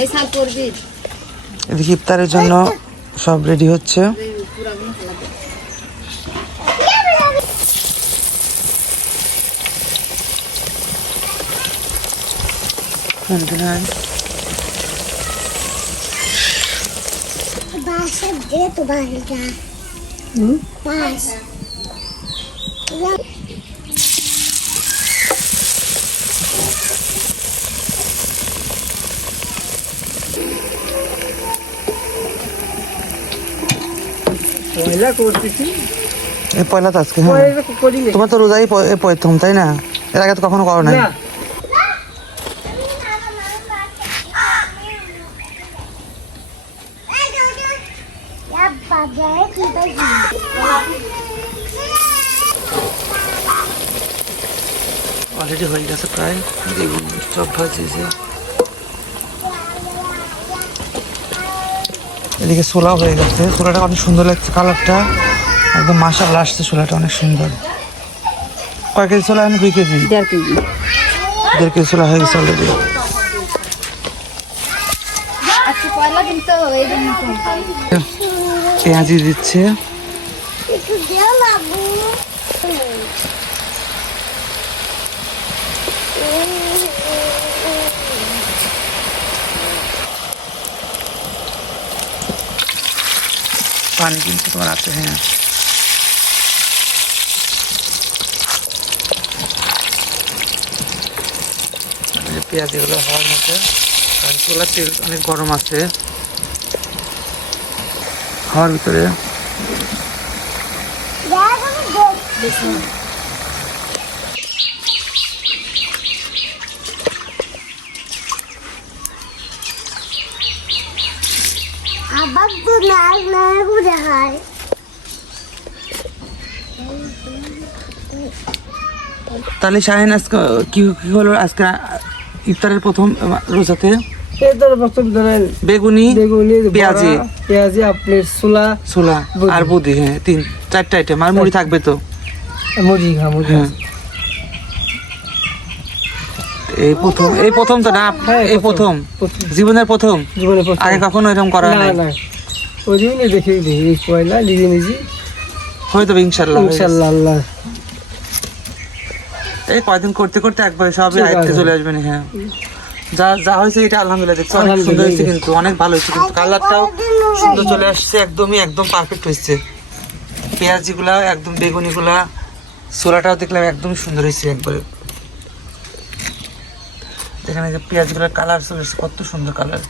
এই এদিকে ইফতারের জন্য সব রেডি হচ্ছে। বাসা দে তো বাস। পয়লা করতেছি। পয়লা তো আজকে হ্যাঁ। তোমার তো রোজাই প্রথম তাই না? এর আগে তো কখনো করো না। অলরেডি হয়ে গেছে প্রায়। সব ভাজিয়েছে এদিকে ছোলা হয়ে গেছে। সোলাটা অনেক সুন্দর লাগছে কালারটা। একদম মাসাল আসছে ছোলাটা অনেক সুন্দর। কয় কেজি সোলা এখন? দুই কেজি? দেড় কেজি। দেড় কেজি ছোলা হয়ে গেছে অলরেডি তো। পেঁয়াজি দিচ্ছে। পানি কিন্তু তোমার আছে হ্যাঁ। পেঁয়াজ এগুলো হওয়ার মতো। কারণ চোলার তেল অনেক গরম আছে। হওয়ার ভিতরে আবার তো নাক নাক ঘুরে হয়। তাহলে শাহিন আজকে কি কি হলো? আজকে ইফতারের প্রথম রোজাতে? এই ধরো প্রথম ধরেন বেগুনি বেগুনি পেঁয়াজি। পেঁয়াজি ছোলা ছোলা আর বুদি হ্যাঁ তিন চারটা আইটেম আর মুড়ি থাকবে তো? মুড়ি খা মুড়ি হ্যাঁ। এই প্রথম এই প্রথম তো না হ্যাঁ, এই প্রথম। জীবনের প্রথম? আগে কখনো এরকম করা না না। ওই দেখে দেখি পয়লা নিজে নিজে। ইনশাল্লাহ হয়ে। ইনশাল্লাহ আল্লাহ এই কয়দিন করতে করতে একবার সবই আয়ত্তে চলে আসবে না হ্যাঁ। যা যা হয়েছে এটা আলহামদুলিল্লাহ দেখছি অনেক সুন্দর হয়েছে কিন্তু অনেক ভালো হয়েছে কিন্তু। কালারটাও সুন্দর চলে আসছে একদমই একদম পারফেক্ট হয়েছে। পেঁয়াজিগুলা একদম বেগুনিগুলা ছোলাটাও দেখলাম একদমই সুন্দর হয়েছে একবারে। এখানে যে পেঁয়াজগুলোর কালার চলে এসেছে কত সুন্দর কালার